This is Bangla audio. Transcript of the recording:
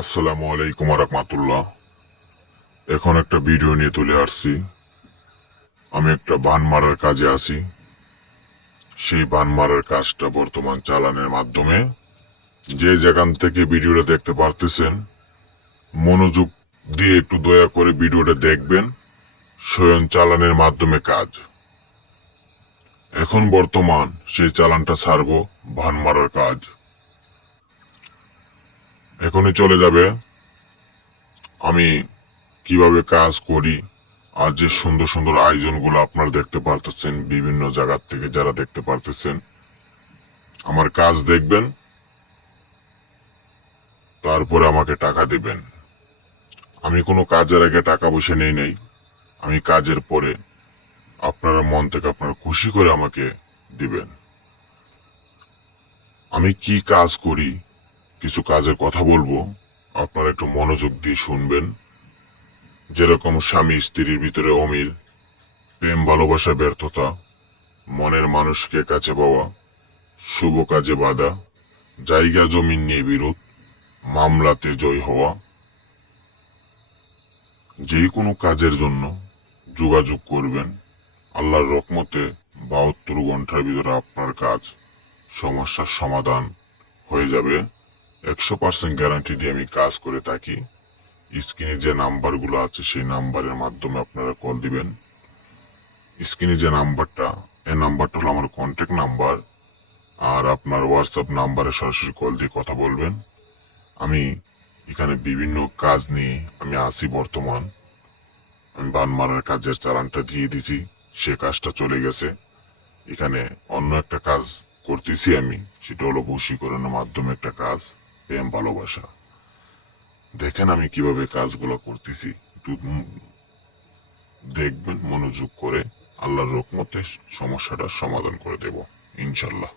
আসসালামু আলাইকুম রাহমাতুল্লাহ। এখন একটা ভিডিও নিয়ে তুলে আসছি। আমি একটা বান মারার কাজে আছি। সেই বান মারার কাজটা বর্তমান চালানের মাধ্যমে যে যেখান থেকে ভিডিওটা দেখতে পারতেছেন, মনোযোগ দিয়ে একটু দয়া করে ভিডিওটা দেখবেন। স্বয়ং চালানের মাধ্যমে কাজ। এখন বর্তমান সেই চালানটা ছাড়বো বান মারার কাজ। এখনই চলে যাবে আমি কিভাবে কাজ করি। আর যে সুন্দর সুন্দর আয়োজনগুলো আপনারা দেখতে পারতেছেন বিভিন্ন জায়গা থেকে, যারা দেখতে পারতেছেন আমার কাজ দেখবেন, তারপরে আমাকে টাকা দিবেন। আমি কোনো কাজের আগে টাকা পয়সা নেই নাই। আমি কাজের পরে আপনারা মন থেকে আপনারা খুশি করে আমাকে দিবেন। আমি কি কাজ করি, কিছু কাজের কথা বলবো, আপনারা একটু মনোযোগ দিয়ে শুনবেন। যেরকম স্বামী স্ত্রীর ভিতরে অমিল, প্রেম ভালোবাসা ব্যর্থতা, মনের মানুষকে কাছে পাওয়া, শুভ কাজে বাধা, জায়গা জমিন নিয়ে বিরোধ, মামলাতে জয় হওয়া, যে কোনো কাজের জন্য যোগাযোগ করবেন। আল্লাহর রহমতে 72 ঘন্টার ভিতরে আপনার কাজ সমস্যার সমাধান হয়ে যাবে। 100% গ্যারান্টি দিয়ে আমি কাজ করে থাকি। স্ক্রিনে যে নাম্বারগুলো আছে সেই নাম্বারের মাধ্যমে আপনারা কল দিবেন। স্ক্রিনে যে নাম্বারটা, এই নাম্বারটা হলো আমার কন্ট্যাক্ট নাম্বার। আর আপনার হোয়াটসঅ্যাপ নাম্বারে সরাসরি কল দিয়ে কথা বলবেন। আমি এখানে বিভিন্ন কাজ নিয়ে আমি আসি বর্তমান। আমি বান মারার কাজের চালানটা দিয়ে দিছি, সে কাজটা চলে গেছে। এখানে অন্য একটা কাজ করতেছি আমি, সেটা হলো বশীকরণের মাধ্যমে একটা কাজ, প্রেম ভালোবাসা। দেখেন আমি কিভাবে কাজগুলো করতেছি, একটু দেখবেন মনোযোগ করে। আল্লাহর রহমতে সমস্যাটার সমাধান করে দেব ইনশাল্লাহ।